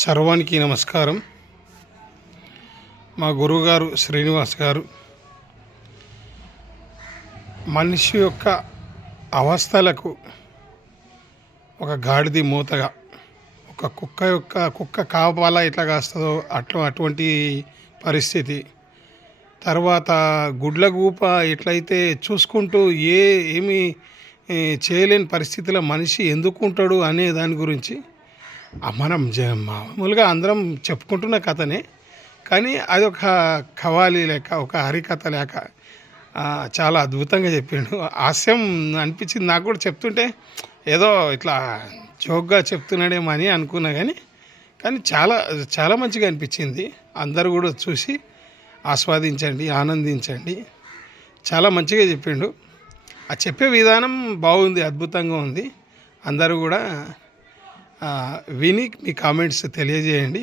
సర్వానికి నమస్కారం. మా గురువుగారు శ్రీనివాస్ గారు మనిషి యొక్క అవస్థలకు ఒక గాడిది మూతగా, ఒక కుక్క కాపాలా ఎట్లా కాస్తుందో అటువంటి పరిస్థితి. తర్వాత గుడ్లగూప ఎట్లయితే చూసుకుంటూ ఏమీ చేయలేని పరిస్థితిలో మనిషి ఎందుకు ఉంటాడు అనే దాని గురించి మనం మామూలుగా అందరం చెప్పుకుంటున్న కథనే, కానీ అది ఒక ఖవాలి లేక, ఒక హరికథ లేక చాలా అద్భుతంగా చెప్పిండు. హాస్యం అనిపించింది నాకు కూడా. చెప్తుంటే ఏదో ఇట్లా జోక్గా చెప్తున్నాడేమో అని అనుకున్నా, కానీ చాలా చాలా మంచిగా అనిపించింది. అందరూ కూడా చూసి ఆస్వాదించండి, ఆనందించండి. చాలా మంచిగా చెప్పిండు. ఆ చెప్పే విధానం బాగుంది, అద్భుతంగా ఉంది. అందరూ కూడా విని మీ కామెంట్స్ తెలియజేయండి.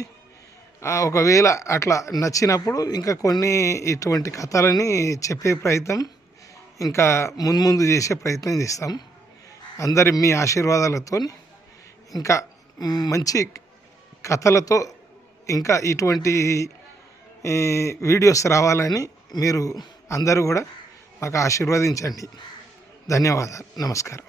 ఒకవేళ అట్లా నచ్చినప్పుడు ఇంకా కొన్ని ఇటువంటి కథలని చెప్పే ప్రయత్నం ఇంకా ముందు చేసే ప్రయత్నం చేస్తాం. అందరి మీ ఆశీర్వాదాలతో ఇంకా మంచి కథలతో ఇంకా ఇటువంటి వీడియోస్ రావాలని మీరు అందరూ కూడా మాకు ఆశీర్వదించండి. ధన్యవాదాలు. నమస్కారం.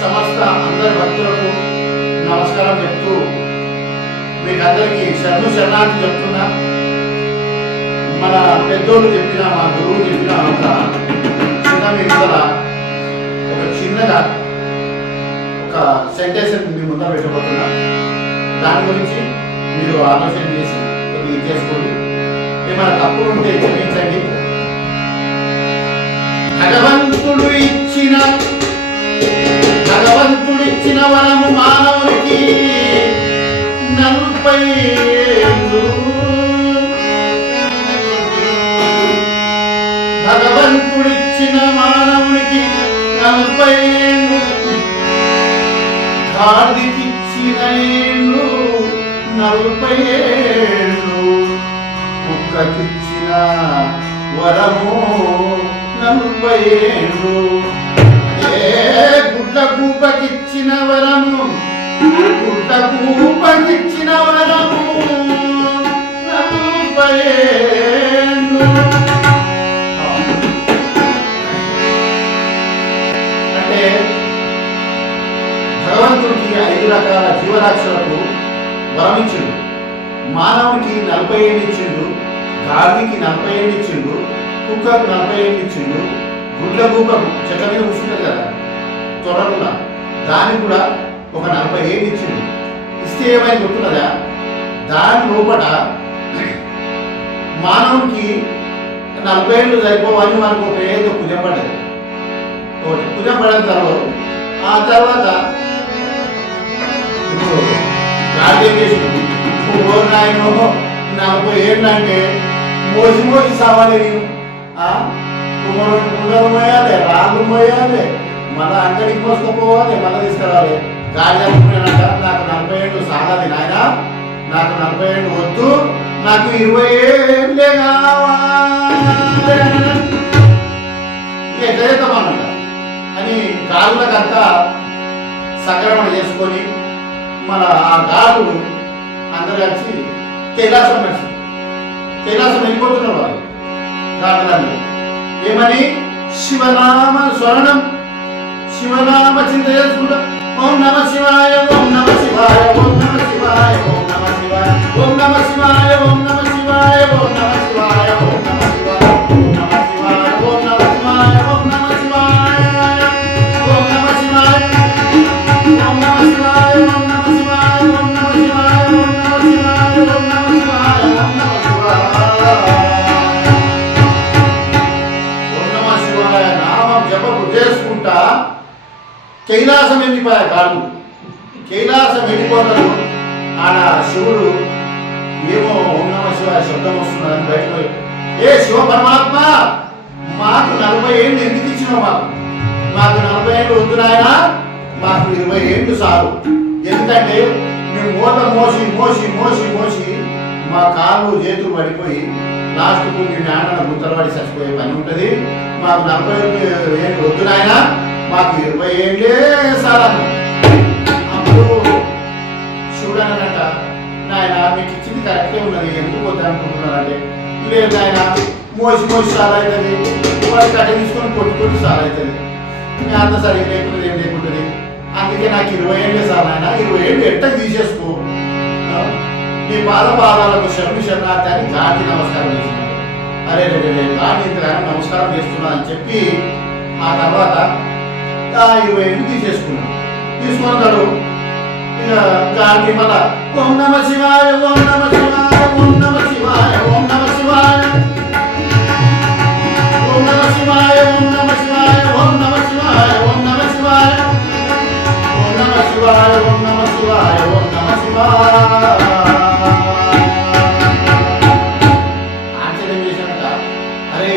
సమస్త అందరి భక్తులకు నమస్కారం చెప్తూ మీకు అందరికీ శరణార్థి చెప్తున్నా. మన పెద్దోళ్ళు చెప్పిన, మా గురువు చెప్పిన ఒక చిన్న విడుదల, ఒక చిన్నగా ఒక సెంటెన్స్ మీ ముందర పెట్టబోతున్నా. దాని గురించి మీరు ఆలోచన చేసి కొద్దిగా చేసుకోండి. ఏమైనా తప్పులు ఉంటే క్షమించండి. భగవంతుడిచ్చిన వరము మానవునికి 40 ఏళ్ళు. భగవంతుడిచ్చిన మానవునికి 40 ఏళ్ళు. గాడిదికిచ్చిన ఏళ్ళు 40 ఏళ్ళు. కుక్కకిచ్చిన వరము 40 ఏళ్ళు. గుడ్లగూపకిచ్చిన వరము, గుడ్లగూపకిచ్చిన వరము 40 ఏళ్ళు. అంటే భగవంతుడికి 5 రకాల జీవరాశులకు వరం ఇచ్చిండు. మానవునికి 40 ఏళ్ళు ఇచ్చిండు, గాడికి 40 ఏళ్ళు ఇచ్చిండు, కుక్కకు 40 ఏళ్ళు ఇచ్చిండు, గుడ్లగూపకు చెట్ల మీద కూర్చుంటుంది కదా త్వరగా, దానికి కూడా ఒక 40 ఏళ్ళు ఇచ్చిండు. ఇస్తే ఏమైనా గుర్తున్నదా? దాని లోపల మానవునికి 40 ఏళ్ళు సరిపోవని మనకు ఒక ఏదో పుజం పడ్డది. ఒకటి పుజం పడిన తర్వాత ఇప్పుడు గాడి ఏం చేసిండు? నాయనో 40 ఏళ్ళు అంటే మోసి సావాలి. కుండలు మోయాలి, రాళ్ళు మోయాలి, మళ్ళీ అంగడికి మోసుకుపోవాలి, మళ్ళీ తీసుకురావాలి. గాడి అనుకున్నానంట, నాకు 40 ఏళ్ళు సాగాలి నాయన, నాకు 40 ఏళ్ళు వద్దు, నాకు 20 ఏళ్ళే కావాలి. ఎట్లా చేద్దామన్నట అని గాడులకంతా సంక్రమణ చేసుకొని మన ఆ గాడు అందరు కలిసి కైలాసం వెళ్ళిపోతున్నారు. వాళ్ళు గాడులని ఏమని శివనామ స్మరణం, శివనామ చింత చేసుకుంటాం. ఓం నమ శివాయ, ఓం నమ శివాయ, ఓం నమ శివాయ, ఓం నమ శివాయ, ఓం నమ శివాయ, ఓం నమ శివాయ, ఓం నమ శివాయ, ఓం నమ శివాయ. కైలాసం వెళ్ళిపోయా కాదు. కైలాసం వెళ్ళిపోతాడు. ఆడ శివుడు ఏమో ఓం నమః శివాయ శబ్దం వస్తున్నదని బయటకు ఏ శివ పరమాత్మ మాకు 40 ఏళ్ళు ఎందుకు ఇచ్చినావు? మాకు 40 ఏళ్ళు వద్దు నాయన, మాకు 20 ఏళ్ళు చాలు. ఎందుకంటే మేము మూత మోసి మోసి మోసి మోసి మా కాళ్ళు చేతులు పడిపోయి లాస్ట్కు మీ నాన్న గుత్తరవాడి చచ్చిపోయే పని ఉంటుంది. మాకు 40 ఏళ్ళు వద్దు నాయన, మాకు 20 ఏళ్ళే చాలన్న. అప్పుడు శివుడు అన్నట, నాయన మీకు ఇచ్చింది కరెక్టే ఉన్నది, ఎందుకు వద్దు అనుకుంటున్నారంటే, లేదు ఆయన మోసి మోసి చాలా అవుతుంది, వాడి కట్ట తీసుకొని కొట్టి కొట్టి చాలా అవుతుంది, మీ అంత సరిగ్గా లేకుండా ఏం లేకుంటుంది, అందుకే నాకు 20 ఏళ్ళే సార్ ఆయన, 20 ఏళ్ళు ఎట్టకు తీసేసుకో, నీ పాదాలకు శరణార్థి అని గాంధీ నమస్కారం చేసినాడు. అరే రే గాంధీ ఇంతగానో నమస్కారం చేస్తున్నా అని చెప్పి ఆ తర్వాత 20 ఏళ్ళు తీసేసుకున్నాడు. తీసుకున్నాడు. ఇక గాంధీ మళ్ళా ఓం నమ శివాయ ఓం నమ శివాయ ఓం నమ శివాయ ఓం నమ శివాయ ఓం నమ శివాయ ఓం నమ శివాయ ఓం నమ శివాయ ఓం నమ శివాయ ఓం నమ శివాయ ఓం నమ శివాయ ఓం నమ శివాయ ఆశ్చర్యం చేశానట. అరే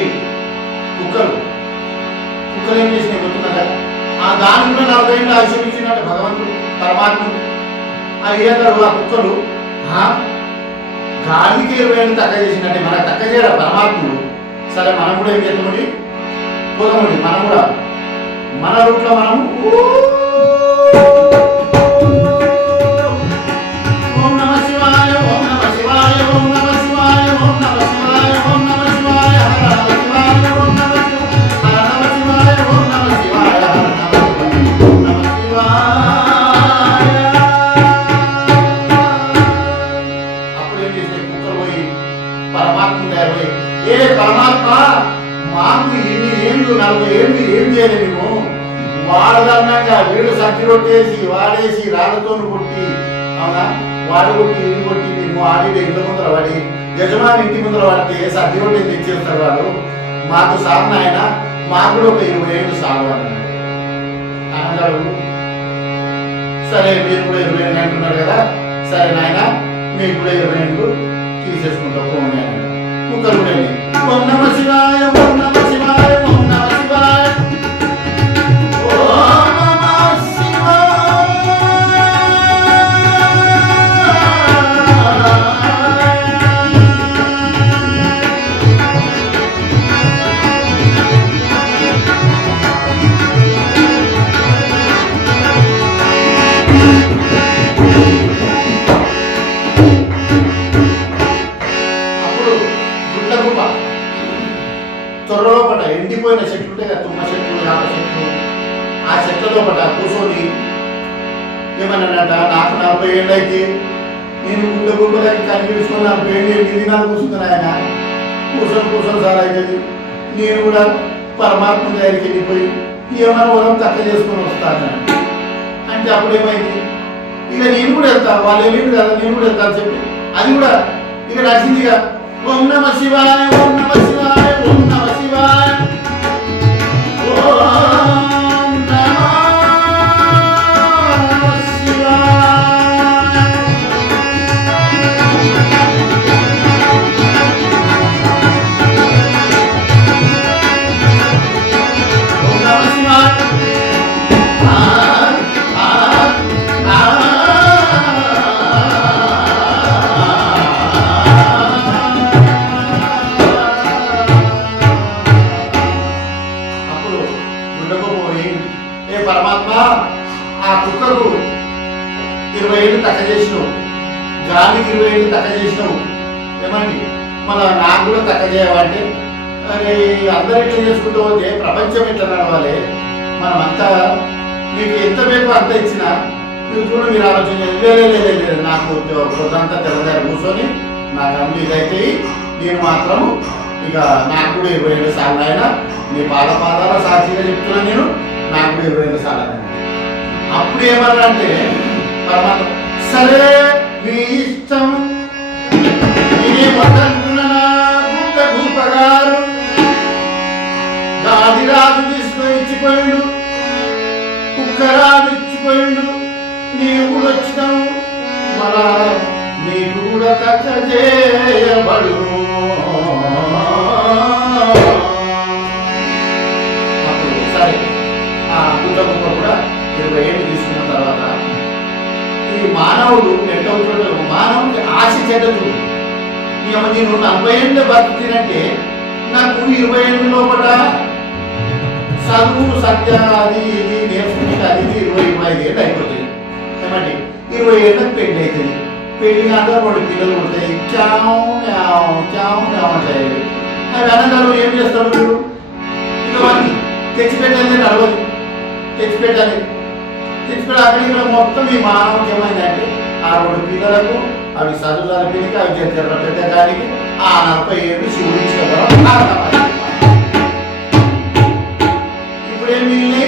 కుక్కలు ఏం చేసినాయి గుర్తున్నదా? ఆ దాని కూడా 40 ఏళ్ళు ఆయుష్యం ఇచ్చినట్టు భగవంతుడు పరమాత్ముడు. అయ్యేదాడు ఆ కుక్కలు గాలికి 20 ఏళ్ళు తక్కువ చేసినట్టే మనకు తక్కువ చేయరా పరమాత్ముడు. సరే మనం కూడా ఏం చేద్దామండి, పోదామండి. మనం కూడా మన రూట్లో మనము ఓం నమ శివాయ ఓం నమ శివాయ ఓం నమ శివాయ ఓం నమ శివాయ ఓం నమ శివాయ హర నమ శివాయ ఓం నమ శివాయ ఓం నమ శివాయ హర నమ శివాయ. అప్పుడు ఏం చేసే కుక్కలు పోయి పరమాత్మ పోయి, ఏ పరమాత్మ మాకు ఇన్ని ఏళ్ళు 40 ఏళ్ళు ఏం చేయలేదు మేము, వాడదన్నాక వీడు సత్తి రొట్టేసి వాడేసి రాళ్ళతో కొట్టి, అవునా వాడు కొట్టి ఇల్లు కొట్టి మేము ఆడి ఇంటి ముందర వాడి యజమాని ఇంటి ముందర వాడితే సత్తి రొట్టె తెచ్చేస్తారు వాడు, మాకు సాధన ఆయన మాకు కూడా ఒక 20 ఏళ్ళు సాగు అన్నాడు. అన్నాడు సరే మీరు కూడా 20 ఏళ్ళు అంటున్నారు కదా, సరే నాయన మీకు కూడా 20 ఏళ్ళు తీసేసుకుంటా పోండి అన్నాడు. కుక్కలు కూడా ఓం నమ శివాయ ఓం నమ శివాయ ఓం నమ శివాయ ఓం నమ శివాయ. త్వరలో పడ్డ ఎండిపోయిన చెట్లు ఉంటాయి కదా, తుమ్మ చెట్లు యాప చెట్లు, ఆ చెట్లలో పడ్డ కూర్చొని ఏమన్నాడట, నాకు 40 ఏళ్ళు అయితే నేను గుడ్డ గుడ్డలకి కనిపించుకొని 40 ఏళ్ళు ఎన్ని దినాలు కూర్చున్నాను ఆయన, కూర్చొని సార్ అవుతుంది, నేను కూడా పరమాత్మ దగ్గరికి వెళ్ళిపోయి ఏమైనా వరం తక్కువ చేసుకొని వస్తాను అంటే, అప్పుడు ఏమైంది, ఇక నేను కూడా వెళ్తా, వాళ్ళు వెళ్ళింది కదా నేను కూడా వెళ్తా అని చెప్పి అది కూడా ఇక నచ్చిందిగా. ఓం నమ శివాయ ఓం నమ శివాయ ఓం నమ శివాయ ఓం నమ శివాయ. ఓం నమ శివాయ పరమాత్మ ఆ కుక్కకు 20 ఏళ్ళు తక్కువ చేసినావు, గాలికి 20 ఏళ్ళు తక్కువ చేసినావు, ఏమండి మన నాకు కూడా తక్కువ చేయవంటే, అరే అందరు ఎట్లా చేసుకుంటూ పోతే ప్రపంచం ఎట్లా నడవాలి, మనమంతా మీకు ఎంత బేకో అంత ఇచ్చినా మీరు కూడా మీరు ఆలోచన లేదు నాకు పొద్దంతా తెల్లదారి కూర్చొని నాకు అన్ని ఇదైతే నేను మాత్రం ఇక నాకు కూడా 20 ఏళ్ళు సార్లు ఆయన మీ పాదాల సాక్షిగా చెప్తున్నా, నేను నాకు 20 ఏళ్ళు సార్లు. అప్పుడు ఏమన్నారంటే పరమాత్మ సరే మీ ఇష్టం, భూపగారు గాదిరాజు తీసుకొని ఇచ్చిపోయాడు, కుక్కరా చేయబడును. అప్పుడు సరే ఆ గుడ్డమ్మ కూడా 20 ఏళ్ళు తీసుకున్న తర్వాత ఈ మానవుడు ఎంతవుతుందో మానవుడికి ఆశ చెడ్డదు. నేను 40 ఏళ్ళు బతుకుతానంటే నాకు 20 ఏళ్ళ లోపల చదువు సత్య అది ఇది నేర్చుకుంటే అది 20-25 ఏళ్ళు అయిపోతాయి. ఏమండి 20 ఏళ్ళకి పెళ్లి అవుతుంది. పెళ్లి కాక 2 పిల్లలు ఉంటాయి. ఉంటాయి. అవి అన్నదాలు ఏం చేస్తారు మీరు? ఇక వాడిని తెచ్చిపెట్టాలి నడవదు. తెచ్చిపెట్టాలి అక్కడికి మొత్తం ఈ మానవుడికి ఏమైందంటే ఆ 2 పిల్లలకు అవి చదువు జరిపినకి అవి పెట్టడానికి ఆ 40 ఏళ్ళు శివుడు ఇచ్చిన ఇప్పుడేం మిగిలినాయి?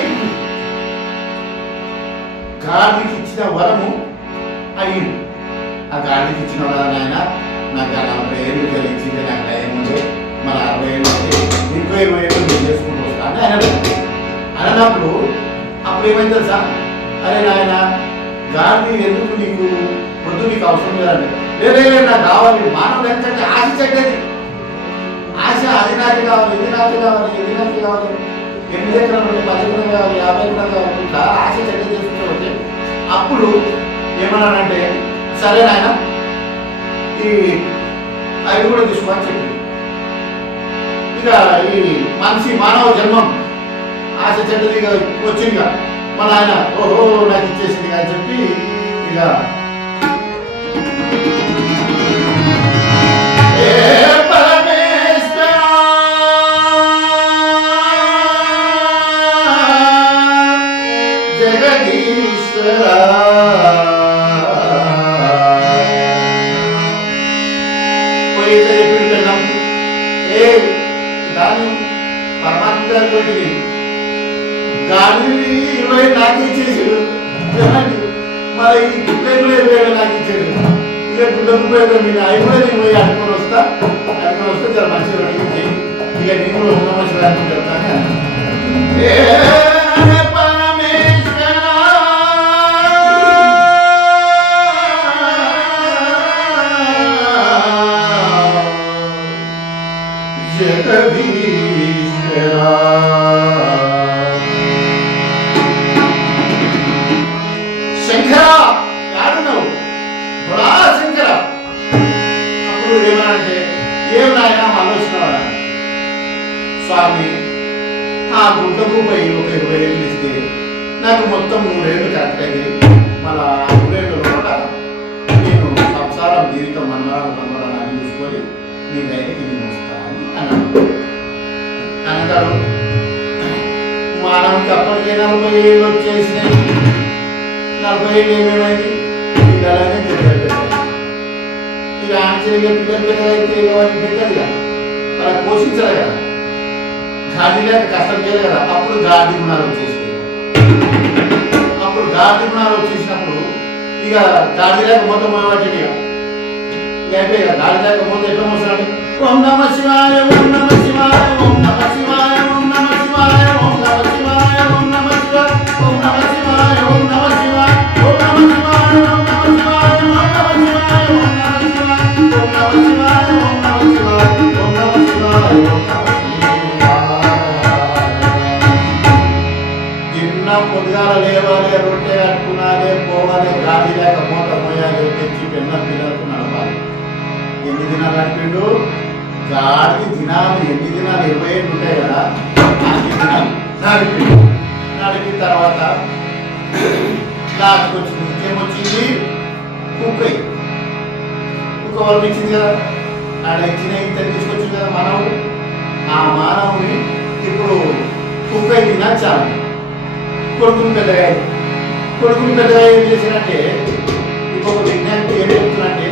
గాడికి ఇచ్చిన వరము అయ్యింది. ఆ గాడికి ఇచ్చిన వరం ఆయన నాకు 40 ఏళ్ళు కలిగించింది, నాకు టైం ఉంటే మన 60 ఏళ్ళు ఇంకో 20 ఏళ్ళు నేను చేసుకుంటూ వస్తాను ఆయన అన్నప్పుడు అప్పుడు ఏమైంది తెలుసా? అరే నాయన గాడి ఎందుకు నీకు వద్దు, నీకు అవసరం లేదండి. లేదే నాకు కావాలి. మానవుడు ఎందుకంటే ఆశ చెడ్డది. ఆశ అది నాకు కావాలి, ఇది నాకు కావాలి, ఇది నాకు కావాలి, 8 ఎకరాలు ఉంటే 10 ఎకరాలు కావాలి, 50 ఎకరాలు కావాలి, ఆశ చెడ్డ చేసుకుంటే అప్పుడు ఏమన్నానంటే సరే నాయన ఈ అవి కూడా తీసుకోమని చెప్పి ఇక ఈ మనిషి మానవ జన్మం ఆశ చెడ్డది వచ్చిందిగా మన ఆయన ఓహో నాకు ఇచ్చేసింది అని చెప్పి ఇక గాలి 20 నాకు ఇచ్చేసాడు. మరి ఈ గుడ్డకు 20 నాకు ఇచ్చాడు. ఇక గుడ్డకు మీరు అవి కూడా నేను పోయి అనుకుని వస్తే చాలా మంచిగా అడిగింది. ఇక నేను కూడా ఉన్న మంచిగా అనుకుని చెప్తాను. శంకర యాడున్నావు? బురా శంకర. అప్పుడు ఏమనంటే ఏం నాయన ఆలోచన స్వామి ఆ గుడ్డకు పోయి ఒక 20 ఏళ్ళు ఇస్తే నాకు మొత్తం 3 ఏళ్ళు కరెక్ట్ అయింది. మళ్ళా 3 ఏళ్ళ కూడా నేను సంసారం జీవితం మన్మరాన్ని చూసుకొని నీ దగ్గరికి నేను వస్తాను అన్నాడు. అన్నాడు మానవుడికి అప్పటికే 40 ఏళ్ళు వచ్చేసినాయి. 40 ఏళ్ళు ఏమేమైంది? పిల్లలనే పిల్లలు పెట్టారు. ఇక ఆశ్చర్యంగా పిల్లలు పిల్లలైతే వాళ్ళని పెట్టారు కదా, అలా పోషించాలి కదా, గాడి లేక కష్టం చేయలేదు కదా. అప్పుడు గాడి గుణాలు వచ్చేసినాయి. అప్పుడు గాడి గుణాలు వచ్చేసినప్పుడు ఇక గాడి లేక మొత్తం పోయేవాటి ఇక అయిపోయి గాడి లేక మొత్తం ఎట్లా మోసాడు? ఓం నమ శివాయ, ఓం నమ శివాయ, ఓం నమ శివాయ, ఓం నమ శివాయ, ఓం నమ శివాయ, ఓం నమ శివాయ, ఓం నమ శివాయ, ఓం నమ శివాయ, ఓం నమ శివాయ, ఓం నమ శివాయ, ఓం నమ శివాయ, ఓం నమ శివాయ, ఓం నమ శివాయ, ఓం నమ శివాయ, ఓం నమ శివాయ, ఓం నమ పొద్దుగాల లేవాలి, రొట్టె కట్టుకున్నాలి, పోవాలి, గాడి లేక మూత పోయాలి, తెచ్చి పిల్లలకు నడపాలి. ఎన్ని దినాలు నడిపిండు? గాడి దినాలు ఎన్ని దినాలు? 20 ఏళ్ళు ఉంటాయి కదా, అన్ని దినాలు నడిపిన తర్వాత లాస్ట్కి వచ్చింది. ఇంకేమొచ్చింది? కుక్క వాళ్ళు ఇచ్చింది కదా, ఆడ ఇచ్చిన ఇంత తీసుకొచ్చింది కదా మానవుడు. ఆ మానవుని ఇప్పుడు కుక్క తినచ్చాలి. కొడుకుని పెద్దగా ఏం చేసినట్టే ఇంకొక విజ్ఞానికి ఏం చెప్తున్నట్టే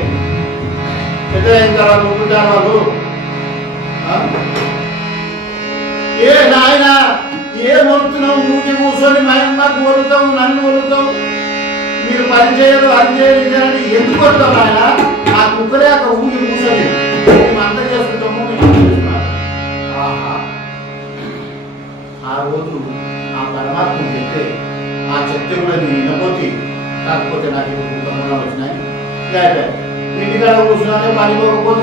పెద్దగా అయిన తర్వాత ఒప్పుకుంటారు వాళ్ళు. ఏ నాయన ఏం వలుతున్నావు? ఊరికి కూర్చొని మాకు వలుతావు, నన్ను వలుతావు, మీరు పని చేయరు అది చేయని ఎందుకు వస్తావు నాయన? ఆ కుక్కలే అక్కడ ఊరికి కూర్చొని మేము అంతా చేసుకుంటాము, మేము అంతా చేసుకున్నాము. ఆ రోజు ఆ పరమాత్మ చెప్తే ఆ చెప్తే కూడా నేను వినపోతే, కాకపోతే నాకు కుటుంబంలో వచ్చినాయి. ఇంటికాడ కూర్చున్నానే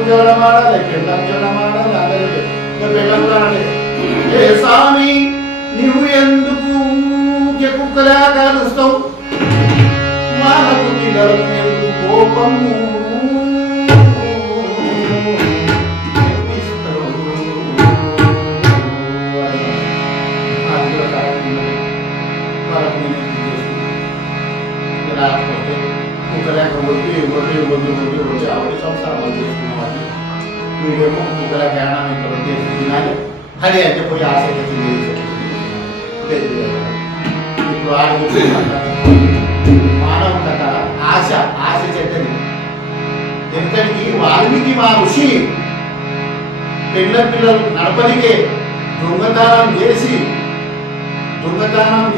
జగడమాడాలి, పెళ్ళం జగడమాడాలి, అందరికీ పెళ్ళం కావాలి. ఏ స్వామి నువ్వు ఎందుకు ఊరికే కుక్కలా కాలుస్తావు, మానకు పిల్లలకు ఎందుకు కోపము రాకపోతే కుక్కలేక వచ్చి ఆవిడ సంసారం చేసుకున్నవాడిని వీడేమో కుక్కలేక ఏడాది ఇక్కడ వచ్చేసి తినాలి హరి అంటే పోయి ఆసక్తి ఇప్పుడు ఆడి మానవ కథ ఆశ ఆశ చెడ్డది. ఎందుకంటే వాల్మీకి మా ఋషి పిల్లలు నడపనికే దొంగతనం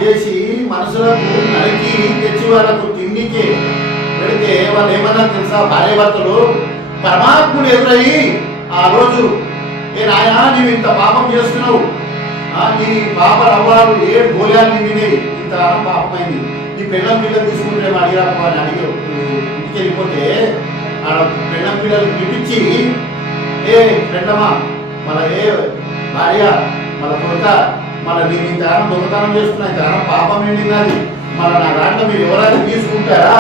చేసి మనసులకు నరికి తెచ్చి వాళ్ళకు తిండికే పెడితే వాళ్ళు ఏమన్నా తెలుసా, భార్యాభర్తలు పరమాత్ముడు ఎదురయ్యి ఆ రోజు ఏ నాయనా నీవు ఇంత పాపం చేస్తున్నావు, నీ పాప రవ్వాలు 7 గోళాలు నిండినాయి, ఇంత పాపమైంది, నీ పిల్లలు తీసుకుంటే అడిగాకు అని అడిగి ఇంటికి వెళ్ళిపోతే ఆ పిల్లలు పిలిపించి ఏ ఫ్రెండమ్మా మన ఏ భార్య మన కొడుక మన నేను ఇంత దొంగతనం చేస్తున్నా, ఇంత పాపం నిండినది, మన నా దాంట్లో మీరు ఎవరైనా తీసుకుంటారా,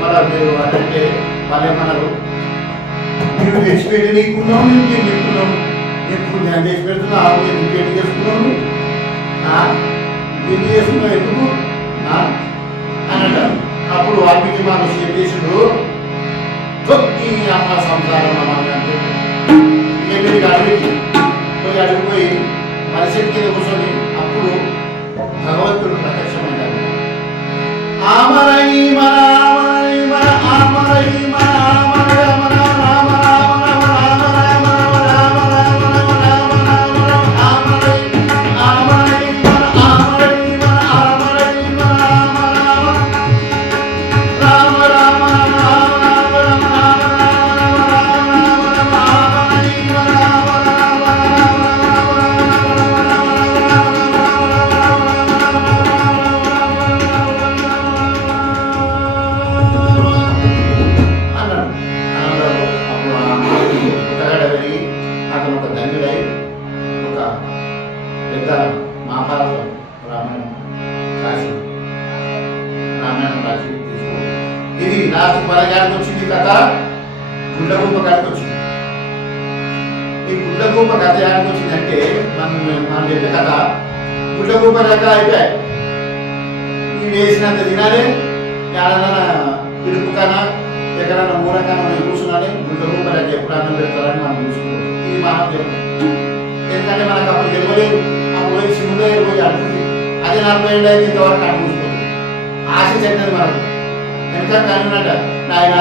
మన మీరు అంటే వాళ్ళు ఏమన్నారు, మీరు తెచ్చిపెట్టి నీకున్నావు నేను చెప్పుకున్నాము, ఎప్పుడు నేను తెచ్చి పెడుతున్నావు నేను పెళ్లి చేసుకున్నాను పెళ్లి చేసుకున్నావు ఎందుకు అని అంటారు. అప్పుడు వాల్మీకి మా ఋషి ఏం చేసిండు, ఈ అమ్మ సంసారం అంటే మీరు అడిగిపోయి మనిషి కింద కూర్చొని అప్పుడు భగవంతుడు ప్రత్యక్షమైనాడు. ఆమరై మన ఆమరై మన ఇది నాకు పరగాడికి వచ్చింది కథ, గుడ్లగూప కథకి వచ్చింది. ఈ గుడ్లగూప కథ ఎక్కడికి వచ్చిందంటే మనం చెప్పే కథ గుడ్లగూప కథ అయిపోయాయి. ఈ వేసినంత తినాలి, ఎక్కడన్నా పిలుపు కన్నా ఎక్కడన్నా మూలకన్నా మనం కూర్చున్నాలి, గుడ్లగూప లెక్క ఎప్పుడు అన్నం పెడతారని మనం చూసుకుంటాం. ఇది మనం చెప్పు, ఎందుకంటే మనకు అప్పుడు తెలియలేదు, అప్పుడు పోయి సిమ్ములో పోయి అడుగుతుంది, అదే 40 ఏళ్ళు అయితే ఇంతవరకు అడుగుతుంది. ఆశ చెందదు మనకు. ఎందుకంటే అన్నట నాయన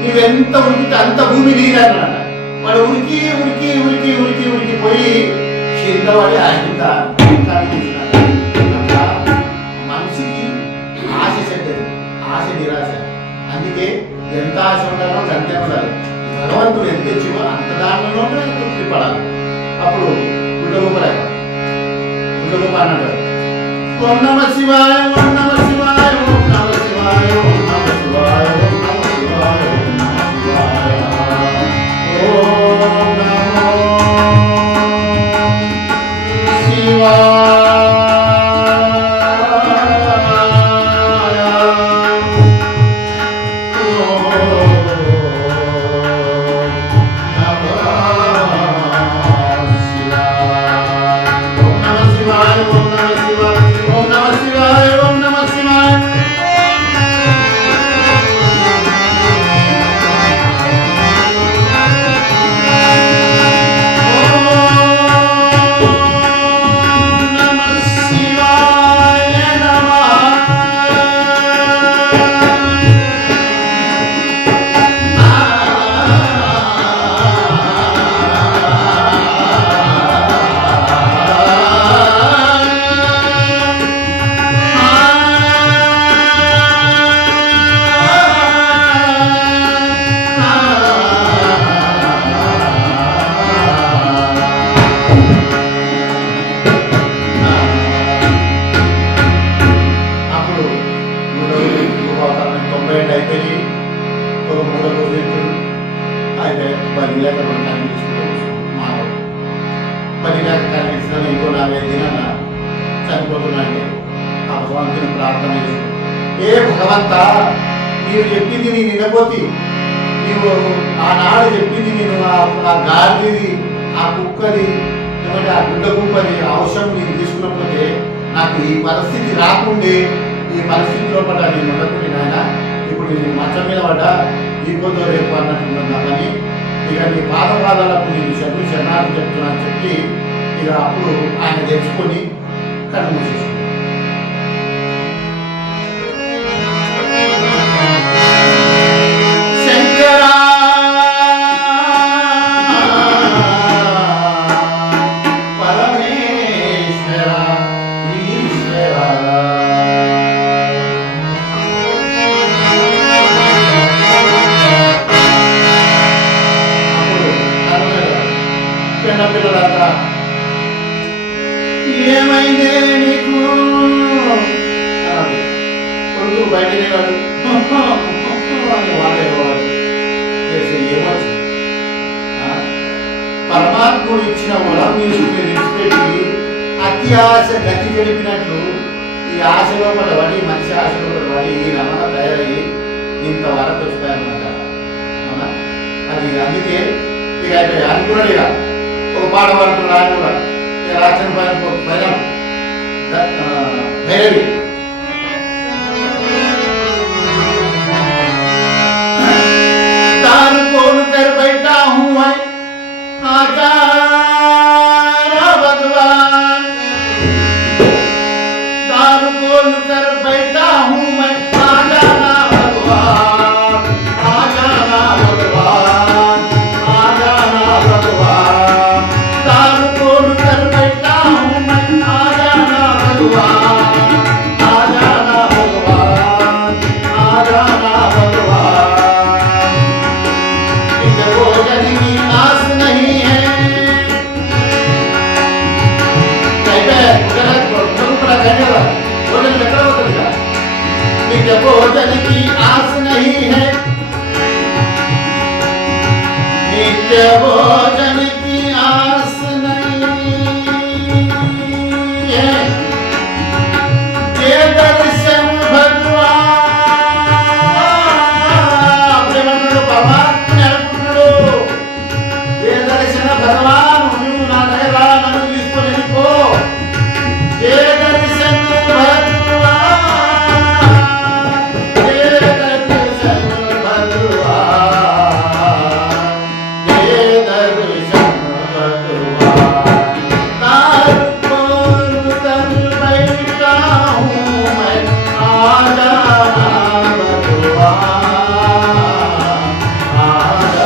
నువ్వెంత ఉరికితే అంత భూమి నీదన్నట. వాడు ఉరికి ఉరికి ఉరికి ఉరికి ఉరికి పోయి కిందవాడి ఆయన మనిషికి ఆశ చెడ్డది, ఆశ నిరాశ. అందుకే ఎంత ఆశ ఉండాలో అంతే ఉండాలి. భగవంతుడు ఎంత ఇచ్చివో అంత దానిలోనే తృప్తి పడాలి. అప్పుడు గుడ్డగొప్ప అన్నాడు, ఓం నమ శివాయ, ఓం నమ శివాయ, ఓం నమ శివాయ, ఓం నమ శివాయ, ఓం నమ శివాయ, ఓం నమ శివాయ, ఓం నమో శివాయ. ఓం నమ శివాయ, ఓం నమ శివాయ, ఓం నమ భగవంతుని ప్రార్థన చేసి, ఏ భగవంత, నీవు చెప్పింది నేను వినపోతి, నీవు ఆనాడు చెప్పింది నేను ఆ గాడిది, ఆ కుక్కది, ఏమంటే ఆ గుడ్డ కుక్కది అవసరం నేను తీసుకున్నప్పుడే నాకు ఈ పరిస్థితి రాకుండే, ఈ పరిస్థితిలో పడ్డా నేను ఉండకుండే నాయన. ఇప్పుడు నేను మంచం మీద పడ్డా, ఈ పొద్దు రేపు అన్నట్టున్నామని ఇక నీ పాదాలకు నేను శరణార్థి చెప్తున్నా అని చెప్పి ఇక అప్పుడు ఆయన తెచ్చుకొని కన్ను మూసేసి పిల్లలంతా ఏమైందే నీకు కొడుకు బయట దిగాడు ఏమొచ్చు పరమాత్ముడు ఇచ్చిన వరం తీసుకుని విడిచిపెట్టి అతి ఆశ గతి గడిపినట్లు ఈ ఆశలో పడి మనిషి ఆశలో పడి ఈ రమణ తయారయ్యి ఇంతవరకు వస్తాయన్నమాట. అవునా? అది అందుకే ఇక అయిపోయి అనుకున్నాడు. ఇక ఒక పాట పాడుతున్నాడు ఆయన కూడా, ఇక రాసిన పైన భైరవి तार खोल कर बैठा हूँ मैं आजा भगवान, तार खोल कर बैठा हूँ मैं आजा भगवान, आजा भगवान, आजा भगवान, तार खोल कर बैठा हूँ मैं आजा भगवान, आजा भगवान, आजा भगवान। भोजन की आस नहीं है, भोजन की आस नहीं है, नित्य भोजन की आस नहीं है, ये दर्शन भगवान నువ్వు నా దగ్గర నన్ను తీసుకొని వెళ్ళిపో, ఏ దర్శన భగవాన్, ఏ దర్శన భగవాన్, ఏ దర్శన భగవాన్, तार खोल कर बैठा हूँ मैं आजा भगवान, आजा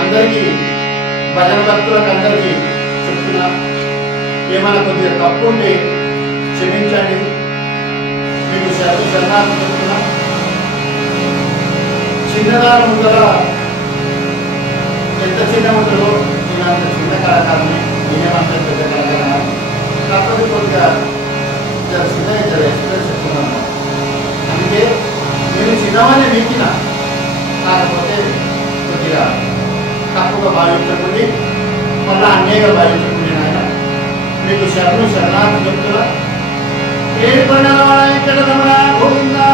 అందరికీ భజన భక్తులకు అందరికీ చెప్తున్నా, ఏమైనా కొద్దిగా తప్పు ఉంటే క్షమించండి. మీకు శరణార్థి చెప్తున్నా. చిన్నదాని ముందర ఎంత చిన్న ఉంటుందో నేను అంత చిన్న కళాకారుని, నేనేమంత పెద్ద కళాకారు. కాకపోతే కొద్దిగా చిన్నగా చెప్తున్నాను. అందుకే నేను చిన్నవాడిని మీకిన, కాకపోతే కొద్దిగా తప్పుగా భావించకండి, మళ్ళీ అన్యాయంగా భావించకండి. నాయన మీకు శరణార్థి చెప్తున్నా. ఏడు కొండల వాడ వెంకట రమణ గోవిందా.